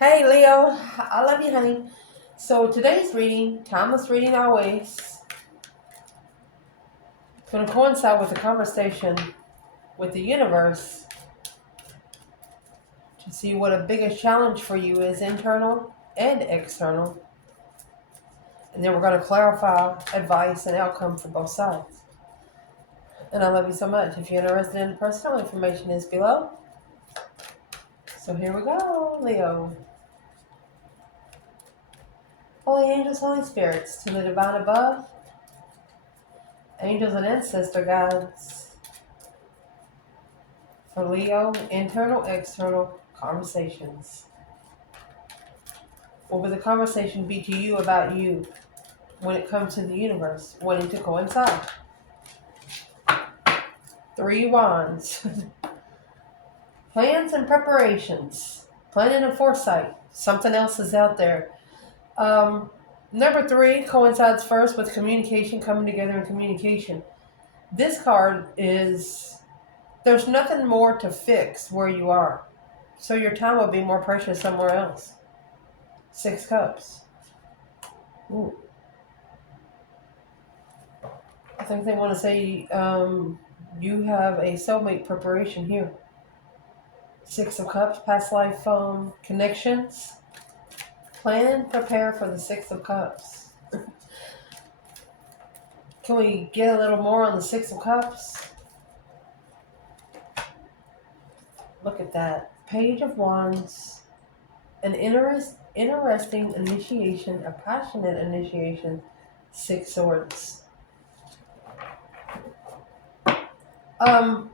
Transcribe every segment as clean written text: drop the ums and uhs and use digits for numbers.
Hey Leo, I love you, honey. So today's reading, timeless reading always, it's going to coincide with a conversation with the universe to see what a biggest challenge for you is, internal and external. And then we're going to clarify advice and outcome for both sides. And I love you so much. If you're interested in personal information is below. So here we go, Leo. Holy angels, holy spirits, to the divine above, angels and ancestor guides, for Leo, internal, external conversations. What will the conversation be to you about you when it comes to the universe wanting to coincide? Three wands. Plans and preparations. Planning and foresight. Something else is out there. Number three coincides first with communication, coming together in communication. This card is, there's nothing more to fix where you are. So your time will be more precious somewhere else. Six Cups. Ooh. I think they want to say you have a soulmate preparation here. Six of Cups, past life connections. Plan, prepare for the Six of Cups. Can we get a little more on the Six of Cups? Look at that. Page of Wands. An interesting initiation, a passionate initiation. Six Swords.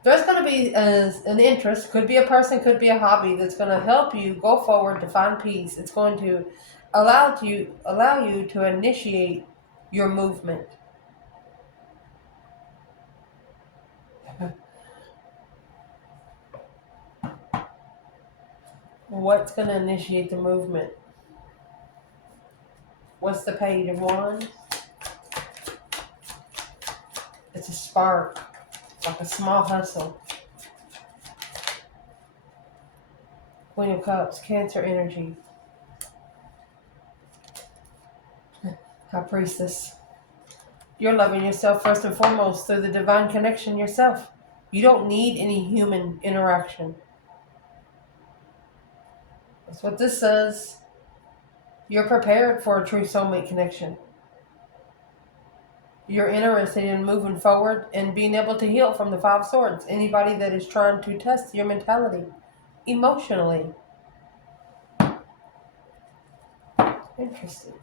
There's going to be an interest, could be a person, could be a hobby that's going to help you go forward to find peace. It's going to allow you to initiate your movement. What's going to initiate the movement? What's the Page of Wands? It's a spark, like a small hustle. Queen of Cups, Cancer energy. High Priestess. You're loving yourself first and foremost through the divine connection yourself. You don't need any human interaction. That's what this says. You're prepared for a true soulmate connection. You're interested in moving forward and being able to heal from the Five Swords. Anybody that is trying to test your mentality emotionally. Interesting.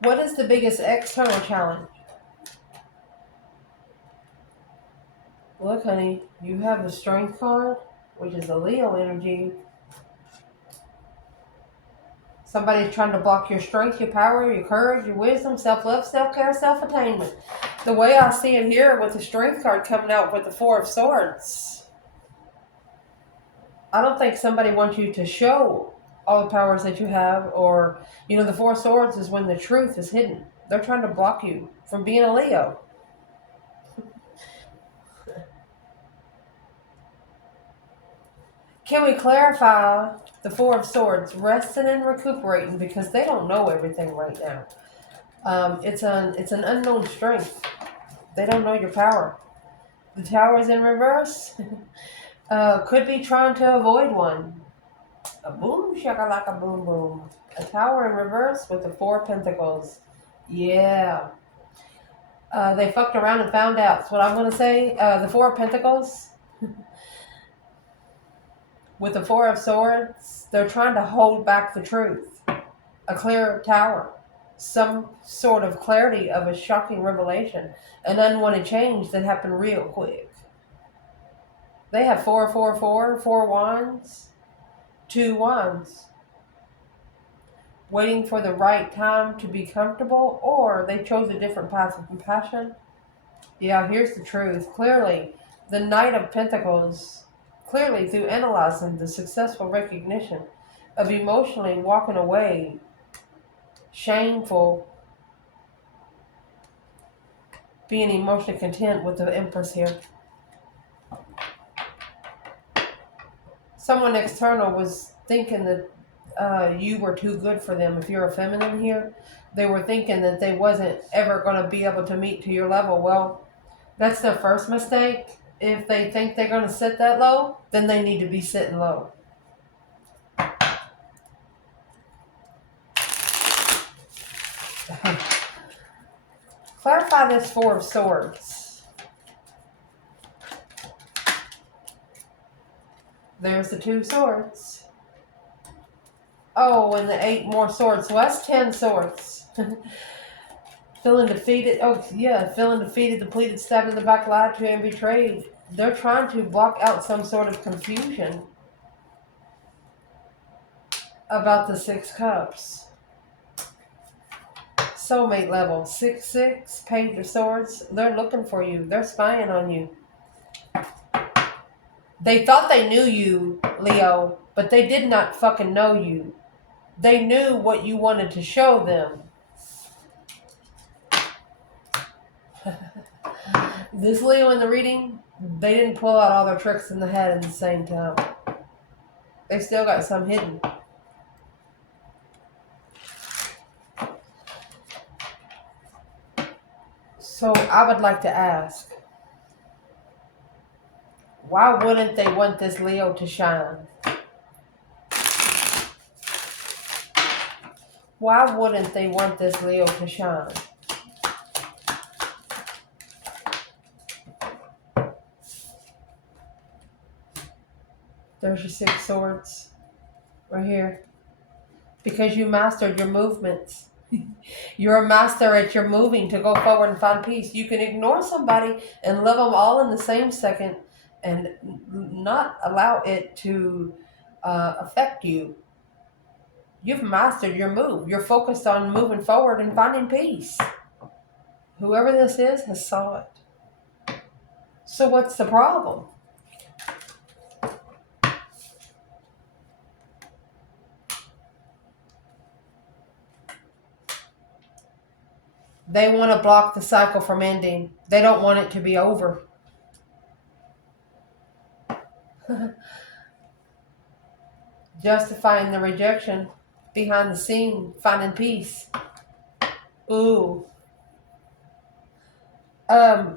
What is the biggest external challenge? Look, honey, you have a Strength card, which is a Leo energy. Somebody's trying to block your strength, your power, your courage, your wisdom, self-love, self-care, self-attainment. The way I see it here with the Strength card coming out with the Four of Swords, I don't think somebody wants you to show all the powers that you have, or, the Four of Swords is when the truth is hidden. They're trying to block you from being a Leo. Can we clarify the Four of Swords? Resting and recuperating, because they don't know everything right now. It's an unknown strength. They don't know your power. The Tower is in reverse. Could be trying to avoid one. A boom shakalaka boom boom. A Tower in reverse with the Four of Pentacles. Yeah. They fucked around and found out. That's what I'm going to say. The Four of Pentacles with the Four of Swords, they're trying to hold back the truth. A clear tower. Some sort of clarity of a shocking revelation. An unwanted change that happened real quick. They have 4 wands, 2 wands. Waiting for the right time to be comfortable, or they chose a different path of compassion. Yeah, here's the truth. Clearly, the Knight of Pentacles, clearly through analyzing the successful recognition of emotionally walking away, shameful, being emotionally content with the Empress here. Someone external was thinking that you were too good for them. If you're a feminine here, they were thinking that they wasn't ever going to be able to meet to your level. Well, that's their first mistake. If they think they're going to sit that low, then they need to be sitting low. Clarify this Four of Swords. There's the Two Swords. Oh, and the 8 more swords. So that's 10 swords. Feeling defeated. Oh, yeah. Feeling defeated, depleted, stabbed in the back, lied to, and betrayed. They're trying to block out some sort of confusion about the 6 cups. Soulmate level. 6-6. Page of Swords. They're looking for you. They're spying on you. They thought they knew you, Leo, but they did not fucking know you. They knew what you wanted to show them. This Leo in the reading, they didn't pull out all their tricks in the head at the same time. They still got some hidden. So I would like to ask, why wouldn't they want this Leo to shine? Why wouldn't they want this Leo to shine? There's your 6 swords right here. Because you mastered your movements. You're a master at your moving to go forward and find peace. You can ignore somebody and love them all in the same second and not allow it to affect you. You've mastered your move. You're focused on moving forward and finding peace. Whoever this is has saw it. So what's the problem? They want to block the cycle from ending. They don't want it to be over. Justifying the rejection, behind the scene, finding peace. Ooh. Why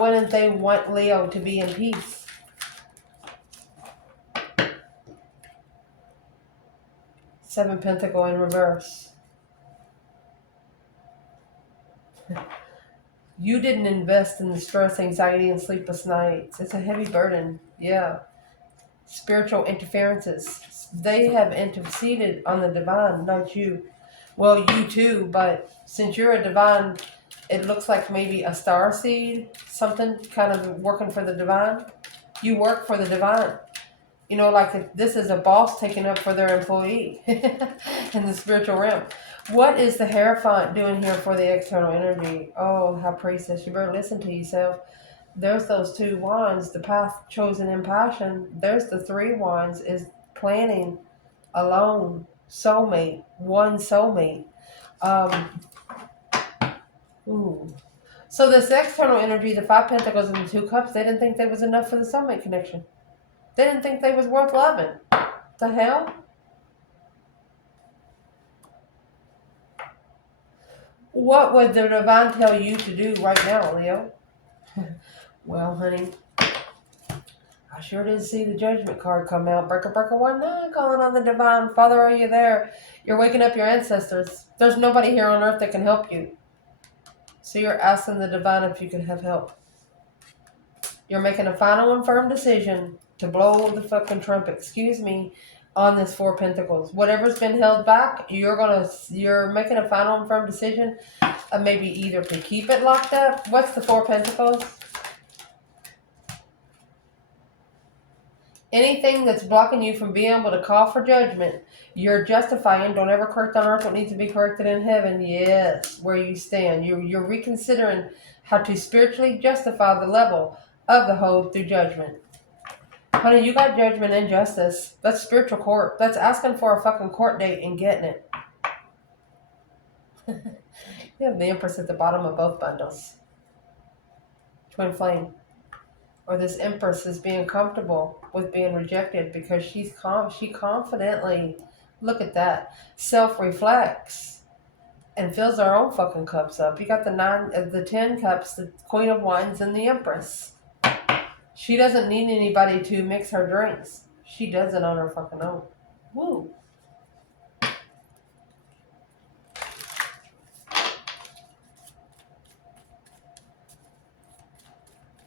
wouldn't they want Leo to be in peace? Seven Pentacle in reverse. You didn't invest in the stress, anxiety, and sleepless nights. It's a heavy burden. Yeah. Spiritual interferences. They have interceded on the divine, not you. Well, you too, but since you're a divine, it looks like maybe a star seed, something kind of working for the divine. You work for the divine. You know, like if this is a boss taking up for their employee in the spiritual realm. What is the Hierophant doing here for the external energy? Oh, High Priestess, you better listen to yourself. There's those 2 wands, the path chosen in passion. There's the 3 wands, is planning alone, soulmate, one soulmate. Ooh. So this external energy, the 5 Pentacles and the 2 Cups, they didn't think there was enough for the soulmate connection. They didn't think they was worth loving. The hell? What would the divine tell you to do right now, Leo? Well, honey, I sure did see the judgment card come out. Breaker, 19, calling on the divine. Father, are you there? You're waking up your ancestors. There's nobody here on earth that can help you. So you're asking the divine if you can have help. You're making a final and firm decision to blow the fucking trumpet, excuse me, on this 4 Pentacles. Whatever's been held back, you're making a final and firm decision of maybe either to keep it locked up. What's the 4 Pentacles? Anything that's blocking you from being able to call for judgment, you're justifying. Don't ever correct on earth what needs to be corrected in heaven. Yes, where you stand. You're reconsidering how to spiritually justify the level of the hold through judgment. Honey, you got judgment and justice. That's spiritual court. That's asking for a fucking court date and getting it. You have the Empress at the bottom of both bundles. twin flame, or this empress is being comfortable with being rejected because she confidently, look at that, self-reflects and fills her own fucking cups up. You got the 10 cups, the Queen of Wands, and the Empress. She doesn't need anybody to mix her drinks. She does it on her fucking own. Woo.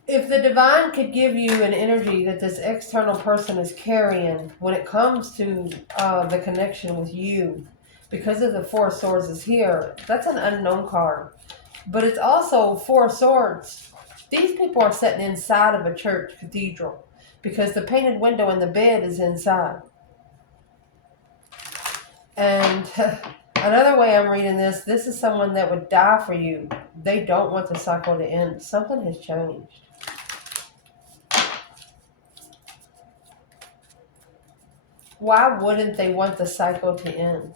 If the divine could give you an energy that this external person is carrying when it comes to the connection with you, because of the Four of Swords is here, that's an unknown card. But it's also Four of Swords. These people are sitting inside of a church cathedral because the painted window in the bed is inside. And another way I'm reading this is someone that would die for you. They don't want the cycle to end. Something has changed. Why wouldn't they want the cycle to end?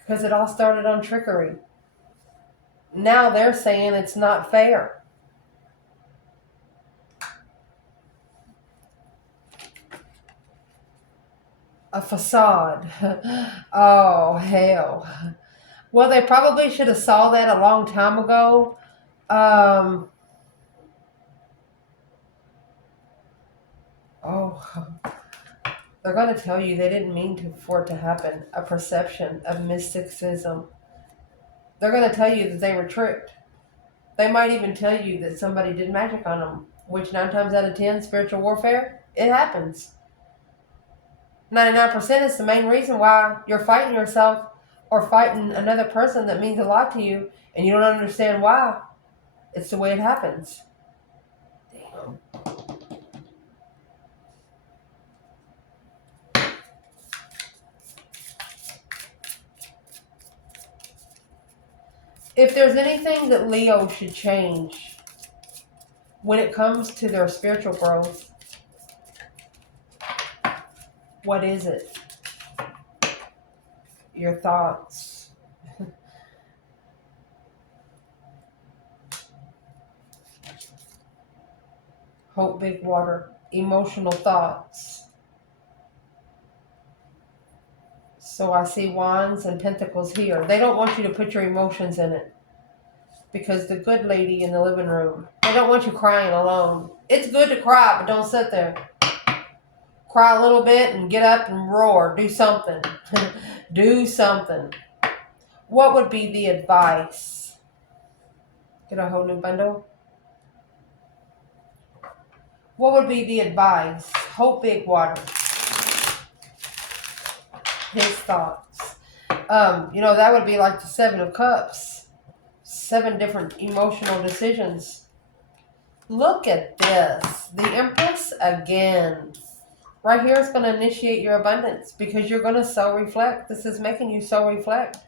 Because it all started on trickery. Now they're saying it's not fair. A facade. Oh, hell. Well, they probably should have saw that a long time ago. They're going to tell you they didn't mean for it to happen. A perception of mysticism. They're going to tell you that they were tricked. They might even tell you that somebody did magic on them, which 9 times out of 10, spiritual warfare, it happens. 99% is the main reason why you're fighting yourself or fighting another person that means a lot to you, and you don't understand why. It's the way it happens. Damn. If there's anything that Leo should change when it comes to their spiritual growth, what is it? Your thoughts. Hope, big water. Emotional thoughts. So I see wands and pentacles here. They don't want you to put your emotions in it. Because the good lady in the living room, they don't want you crying alone. It's good to cry, but don't sit there. Cry a little bit and get up and roar. Do something. Do something. What would be the advice? Get a whole new bundle. What would be the advice? Hope, big water. His thoughts. That would be like the 7 of Cups. 7 different emotional decisions. Look at this. The Empress again. Right here is going to initiate your abundance because you're going to self-reflect. This is making you self-reflect.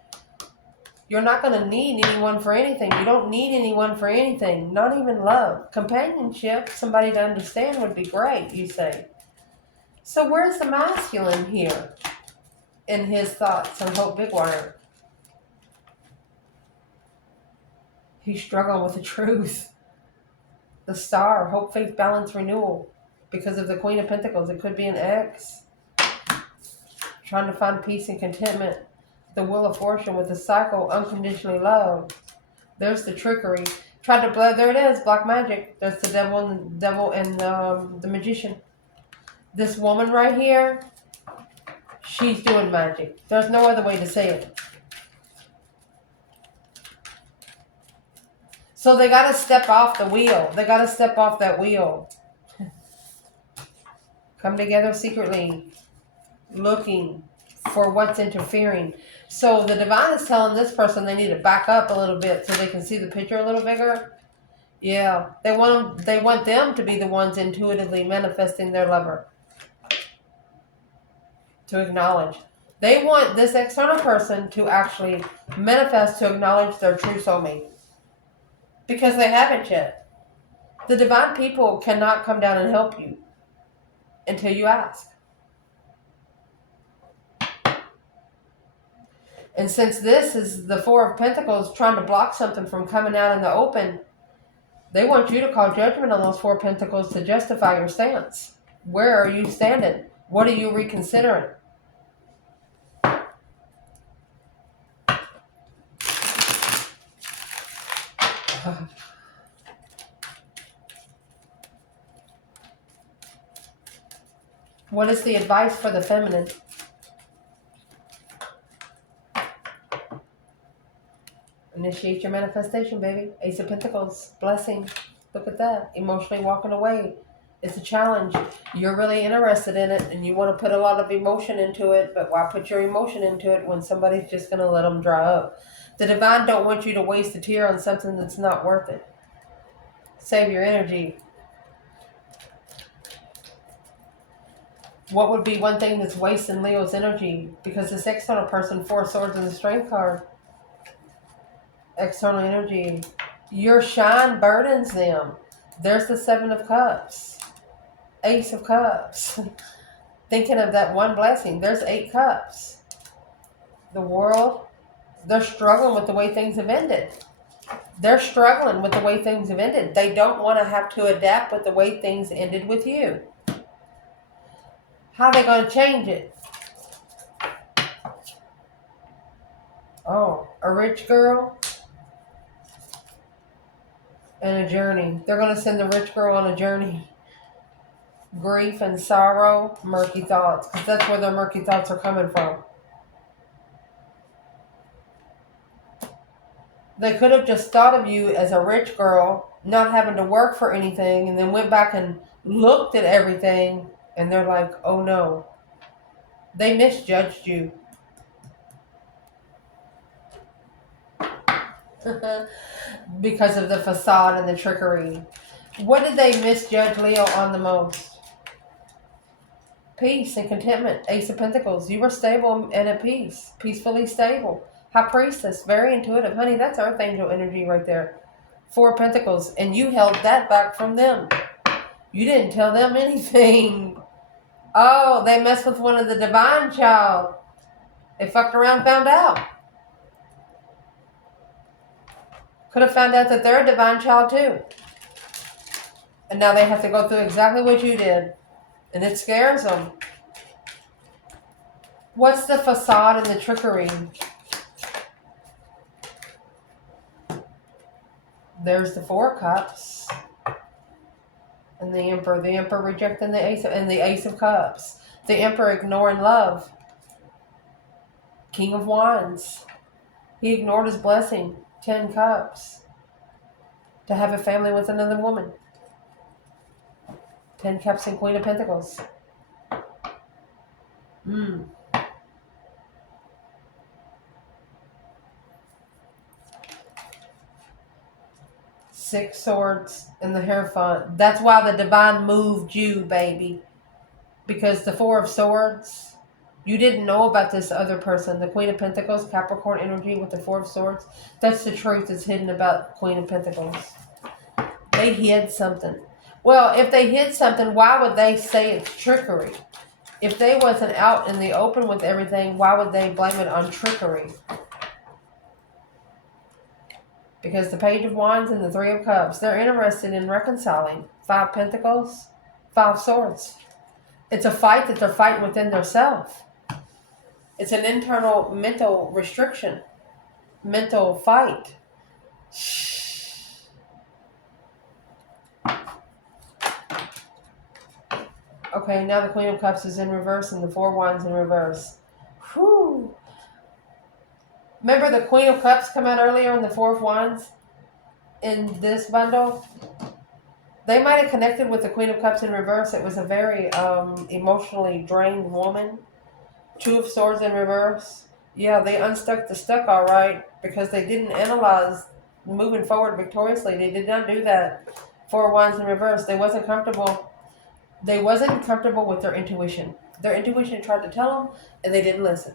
You're not going to need anyone for anything. You don't need anyone for anything. Not even love. Companionship, somebody to understand would be great, you say. So where's the masculine here in his thoughts on Hope Bigwater? He's struggling with the truth. The Star, Hope, Faith, Balance, Renewal. Because of the Queen of Pentacles, it could be an ex. Trying to find peace and contentment. The Wheel of Fortune with the cycle, unconditionally loved. There's the trickery. Tried to blood. There it is, black magic. There's the devil and the magician. This woman right here, she's doing magic. There's no other way to say it. So they got to step off the wheel. They got to step off that wheel. Come together secretly, looking for what's interfering. So the divine is telling this person they need to back up a little bit so they can see the picture a little bigger. Yeah, they want them to be the ones intuitively manifesting their lover. To acknowledge. They want this external person to actually manifest to acknowledge their true soulmate. Because they haven't yet. The divine people cannot come down and help you until you ask. And since this is the Four of Pentacles trying to block something from coming out in the open, they want you to call judgment on those Four of Pentacles to justify your stance. Where are you standing? What are you reconsidering? What is the advice for the feminine? Initiate your manifestation, baby. Ace of Pentacles. Blessing. Look at that. Emotionally walking away. It's a challenge. You're really interested in it and you want to put a lot of emotion into it, but why put your emotion into it when somebody's just going to let them dry up? The divine don't want you to waste a tear on something that's not worth it. Save your energy. What would be one thing that's wasting Leo's energy? Because this external person, Four of Swords and the Strength card. External energy. Your shine burdens them. There's the Seven of Cups. Ace of Cups. Thinking of that one blessing. There's 8 cups. The world, they're struggling with the way things have ended. They're struggling with the way things have ended. They don't want to have to adapt with the way things ended with you. How are they going to change it? Oh, a rich girl and a journey. They're going to send the rich girl on a journey. Grief and sorrow, murky thoughts. Because that's where their murky thoughts are coming from. They could have just thought of you as a rich girl, not having to work for anything, and then went back and looked at everything, and they're like, oh no. They misjudged you. Because of the facade and the trickery. What did they misjudge Leo on the most? Peace and contentment. Ace of Pentacles. You were stable and at peace. Peacefully stable. High Priestess. Very intuitive. Honey, that's Earth Angel energy right there. Four of Pentacles. And you held that back from them. You didn't tell them anything. Oh, they messed with one of the divine child. They fucked around, found out. Could have found out that they're a divine child too. And now they have to go through exactly what you did. And it scares them. What's the facade and the trickery? There's the Four of Cups. And the Emperor. The Emperor rejecting the Ace and the Ace of Cups. The Emperor ignoring love. King of Wands. He ignored his blessing. 10 Cups. To have a family with another woman. 10 Cups and Queen of Pentacles. Six Swords and the Hierophant. That's why the divine moved you, baby. Because the Four of Swords, you didn't know about this other person. The Queen of Pentacles, Capricorn energy with the Four of Swords. That's the truth that's hidden about Queen of Pentacles. They hid something. Well, if they hid something, why would they say it's trickery? If they wasn't out in the open with everything, why would they blame it on trickery? Because the Page of Wands and the Three of Cups, they're interested in reconciling. 5 Pentacles, 5 Swords. It's a fight that they're fighting within themselves. It's an internal mental restriction. Mental fight. Okay, now the Queen of Cups is in reverse and the Four of Wands in reverse. Whew. Remember the Queen of Cups come out earlier and the Four of Wands in this bundle? They might have connected with the Queen of Cups in reverse. It was a very emotionally drained woman. 2 of Swords in reverse. Yeah, they unstuck the stuck all right because they didn't analyze moving forward victoriously. They did not do that. 4 of Wands in reverse. They wasn't comfortable. They wasn't comfortable with their intuition. Their intuition tried to tell them, and they didn't listen.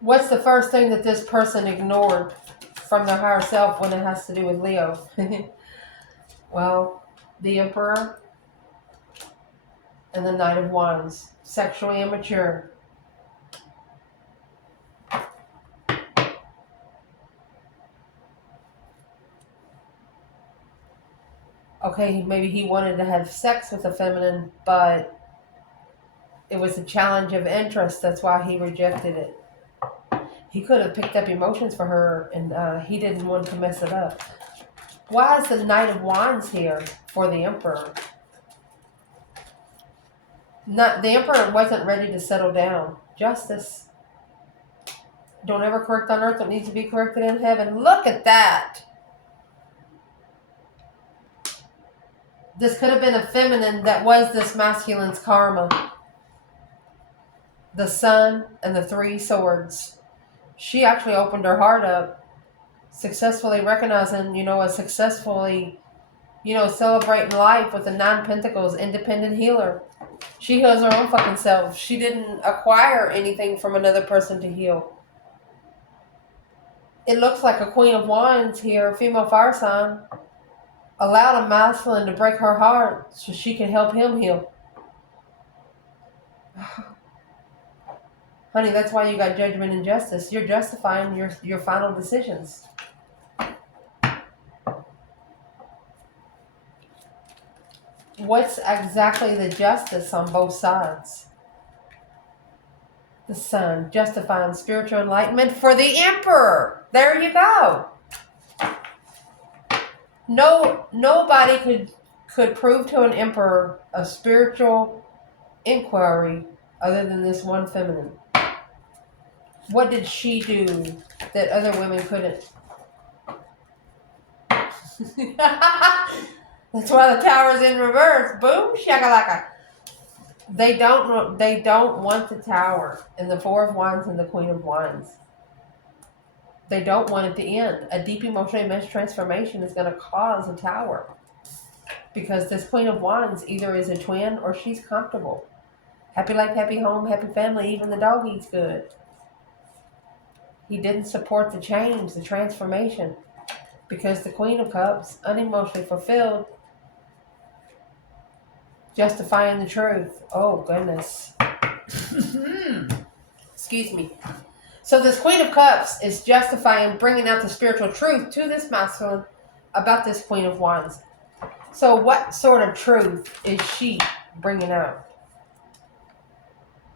What's the first thing that this person ignored from their higher self when it has to do with Leo? Well, the Emperor and the Knight of Wands. Sexually immature. Okay, maybe he wanted to have sex with a feminine, but it was a challenge of interest. That's why he rejected it. He could have picked up emotions for her, and he didn't want to mess it up. Why is the Knight of Wands here for the Emperor? The Emperor wasn't ready to settle down. Justice. Don't ever correct on earth what needs to be corrected in heaven. Look at that. This could have been a feminine that was this masculine's karma. The Sun and the Three Swords. She actually opened her heart up, successfully recognizing, successfully, celebrating life with the 9 Pentacles, independent healer. She heals her own fucking self. She didn't acquire anything from another person to heal. It looks like a Queen of Wands here, female fire sign, allowed a masculine to break her heart so she can help him heal. Honey, that's why you got judgment and justice. You're justifying your final decisions. What's exactly the justice on both sides? The Sun, justifying spiritual enlightenment for the Emperor. There you go. Nobody could prove to an Emperor a spiritual inquiry other than this one feminine. What did she do that other women couldn't? That's why the tower's in reverse. Boom, shakalaka. They don't want the tower and the Four of Wands and the Queen of Wands. They don't want it to end. A deep emotional immense transformation is going to cause a tower. Because this Queen of Wands either is a twin or she's comfortable. Happy life, happy home, happy family, even the dog eats good. He didn't support the change, the transformation. Because the Queen of Cups, unemotionally fulfilled, justifying the truth. Oh, goodness. Excuse me. So this Queen of Cups is justifying, bringing out the spiritual truth to this masculine about this Queen of Wands. So what sort of truth is she bringing out?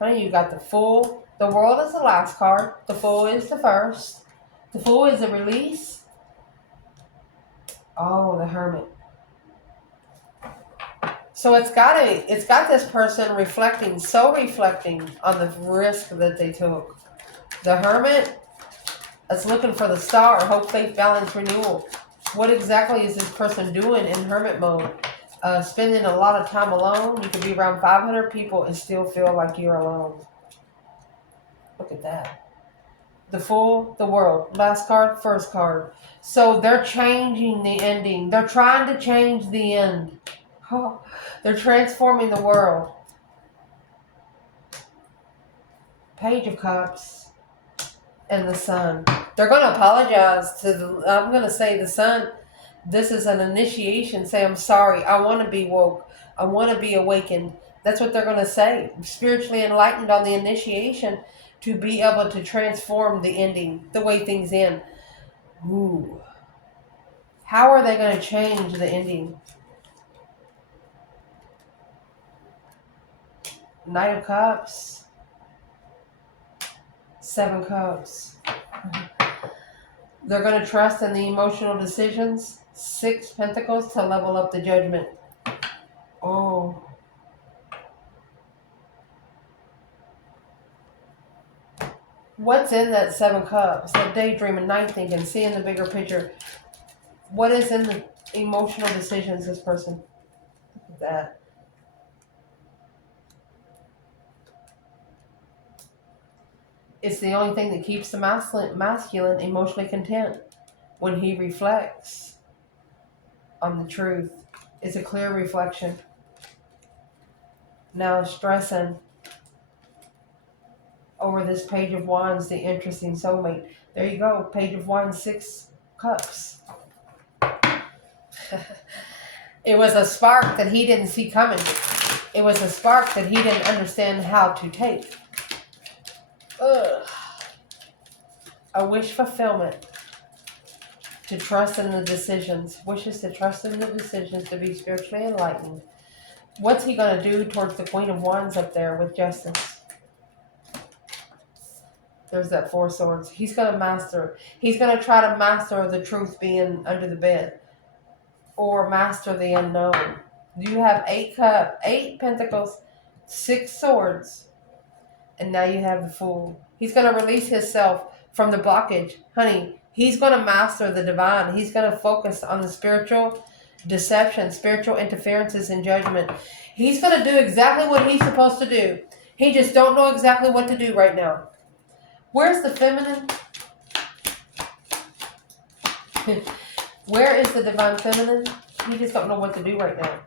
Honey, you got the Fool. The World is the last card. The Fool is the first. The Fool is a release. Oh, the Hermit. So it's got this person reflecting on the risk that they took. The Hermit is looking for the star, hope, faith, balance, renewal. What exactly is this person doing in Hermit mode? Spending a lot of time alone. You could be around 500 people and still feel like you're alone. Look at that. The Fool, the World. Last card, first card. So they're changing the ending. They're trying to change the end. Oh, they're transforming the world. Page of Cups and the Sun. They're going to apologize to I'm going to say the Sun. This is an initiation. Say, I'm sorry. I want to be woke. I want to be awakened. That's what they're going to say. Spiritually enlightened on the initiation to be able to transform the ending, the way things end. Ooh. How are they going to change the ending? Knight of Cups. 7 Cups. They're going to trust in the emotional decisions. 6 Pentacles to level up the judgment. Oh. What's in that 7 Cups? That daydreaming, night thinking, seeing the bigger picture. What is in the emotional decisions, this person? Look at that. It's the only thing that keeps the masculine emotionally content when he reflects on the truth. It's a clear reflection. Now stressing over this Page of Wands, the interesting soulmate. There you go, Page of Wands, 6 Cups. It was a spark that he didn't see coming. It was a spark that he didn't understand how to take. Ugh. A wish fulfillment. to trust in the decisions. Wishes to trust in the decisions to be spiritually enlightened. What's he going to do towards the Queen of Wands up there with justice? There's that Four of Swords. He's going to master. He's going to try to master the truth being under the bed. Or master the unknown. You have 8 cups, 8 pentacles, 6 swords. And now you have the Fool. He's going to release himself from the blockage. Honey, he's going to master the divine. He's going to focus on the spiritual deception, spiritual interferences and judgment. He's going to do exactly what he's supposed to do. He just don't know exactly what to do right now. Where's the feminine? Where is the divine feminine? He just don't know what to do right now.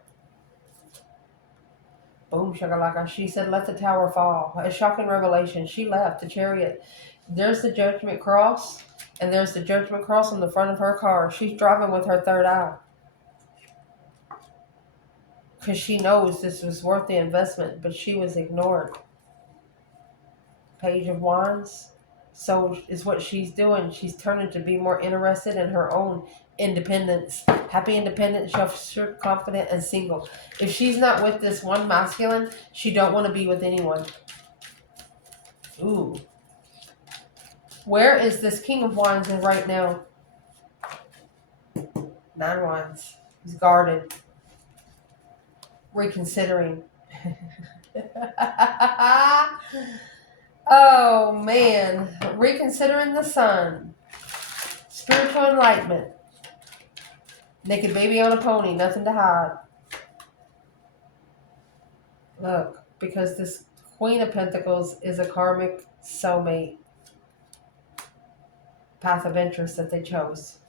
Boom, shakalaka. She said, let the tower fall. A shocking revelation. She left the chariot. There's the judgment cross. And there's the judgment cross on the front of her car. She's driving with her third eye. Because she knows this was worth the investment. But she was ignored. Page of Wands. So is what she's doing. She's turning to be more interested in her own independence. Happy, independent, self-assured, confident, and single. If she's not with this one masculine, she don't want to be with anyone. Ooh. Where is this King of Wands right now? 9 Wands. He's guarded. Reconsidering. Oh, man. Reconsidering the sun. Spiritual enlightenment. Naked baby on a pony. Nothing to hide. Look, because this Queen of Pentacles is a karmic soulmate. Path of interest that they chose.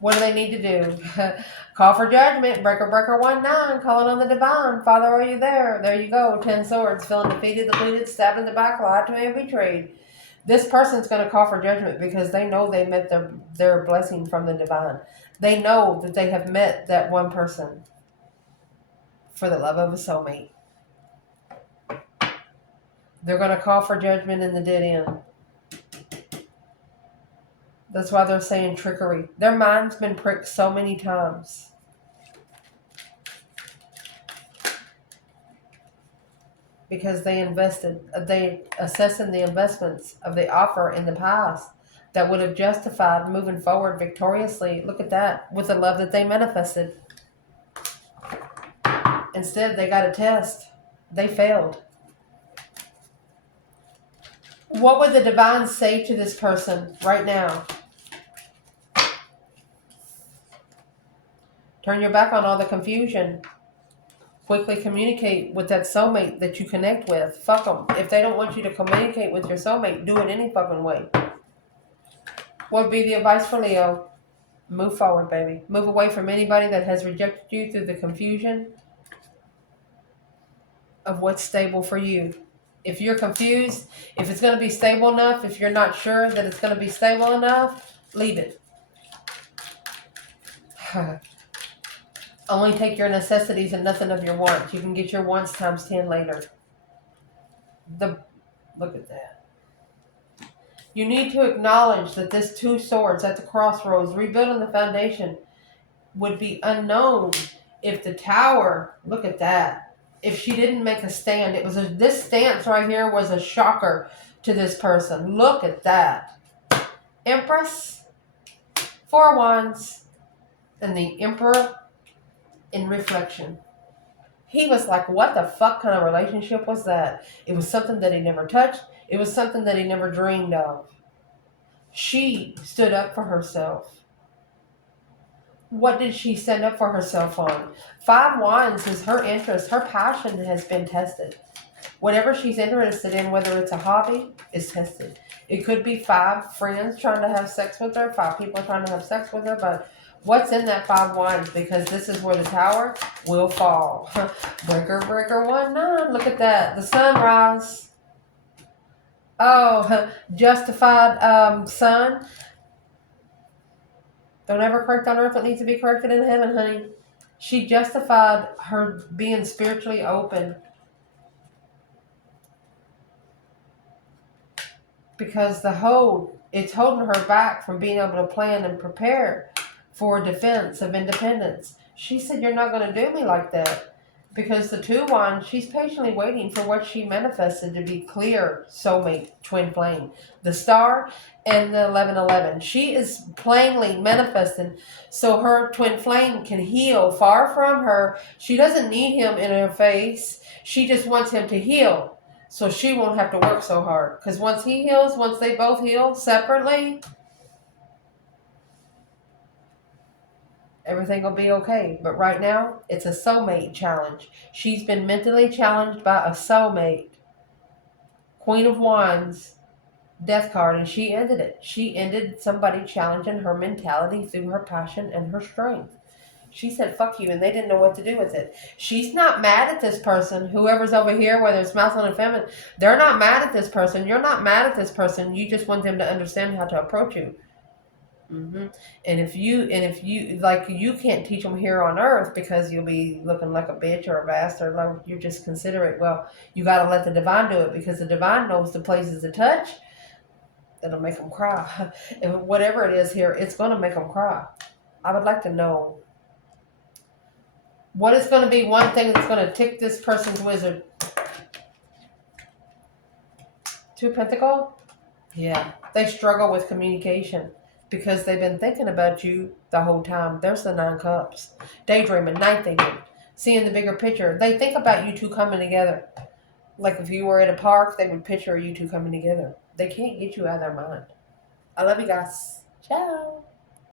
What do they need to do? Call for judgment. Breaker, breaker, 1-9. Calling on the divine. Father, are you there? There you go. 10 swords. Feeling defeated, depleted, stabbed in the back, lied to and betrayed. This person's going to call for judgment because they know they met their blessing from the divine. They know that they have met that one person for the love of a soulmate. They're going to call for judgment in the dead end. That's why they're saying trickery. Their mind's been pricked so many times. Because they assessing the investments of the offer in the past that would have justified moving forward victoriously. Look at that. With the love that they manifested. Instead, they got a test. They failed. What would the divine say to this person right now? Turn your back on all the confusion. Quickly communicate with that soulmate that you connect with. Fuck them. If they don't want you to communicate with your soulmate, do it any fucking way. What would be the advice for Leo? Move forward, baby. Move away from anybody that has rejected you through the confusion of what's stable for you. If you're confused, if it's going to be stable enough, if you're not sure that it's going to be stable enough, leave it. Only take your necessities and nothing of your wants. You can get your wants times 10 later. Look at that. You need to acknowledge that this 2 swords at the crossroads, rebuilding the foundation, would be unknown if the tower, look at that, if she didn't make a stand. It was this stance right here was a shocker to this person. Look at that. Empress, 4 Wands, and the Emperor in reflection. He was like, what the fuck kind of relationship was that? It was something that he never touched. It was something that he never dreamed of. She stood up for herself. What did she stand up for herself on? 5 Wands is her interest. Her passion has been tested. Whatever she's interested in, whether it's a hobby, is tested. It could be 5 friends trying to have sex with her, 5 people trying to have sex with her, but what's in that 5 Wands? Because this is where the tower will fall. Breaker, breaker, 1-9. Look at that. The sunrise. Oh, justified sun. Don't ever correct on earth what needs to be corrected in heaven, honey. She justified her being spiritually open. Because the hold It's holding her back from being able to plan and prepare for defense of independence. She said, you're not going to do me like that. Because the 2-1, she's patiently waiting for what she manifested to be clear soulmate, twin flame. The star and the 1111. She is plainly manifesting so her twin flame can heal far from her. She doesn't need him in her face. She just wants him to heal so she won't have to work so hard. Because once he heals, once they both heal separately, everything will be okay. But right now, it's a soulmate challenge. She's been mentally challenged by a soulmate. Queen of Wands, death card, and she ended it. She ended somebody challenging her mentality through her passion and her strength. She said, fuck you, and they didn't know what to do with it. She's not mad at this person. Whoever's over here, whether it's masculine or feminine, they're not mad at this person. You're not mad at this person. You just want them to understand how to approach you. And if you like, you can't teach them here on earth because you'll be looking like a bitch or a bastard, like you're just considerate. Well, you got to let the divine do it, because the divine knows the places to touch that'll make them cry. And whatever it is here, it's going to make them cry. I would like to know what is going to be one thing that's going to tick this person's wizard. 2 Pentacles. Yeah, they struggle with communication because they've been thinking about you the whole time. There's the 9 Cups. Daydreaming, night thinking, seeing the bigger picture. They think about you two coming together. Like if you were at a park, they would picture you two coming together. They can't get you out of their mind. I love you guys. Ciao.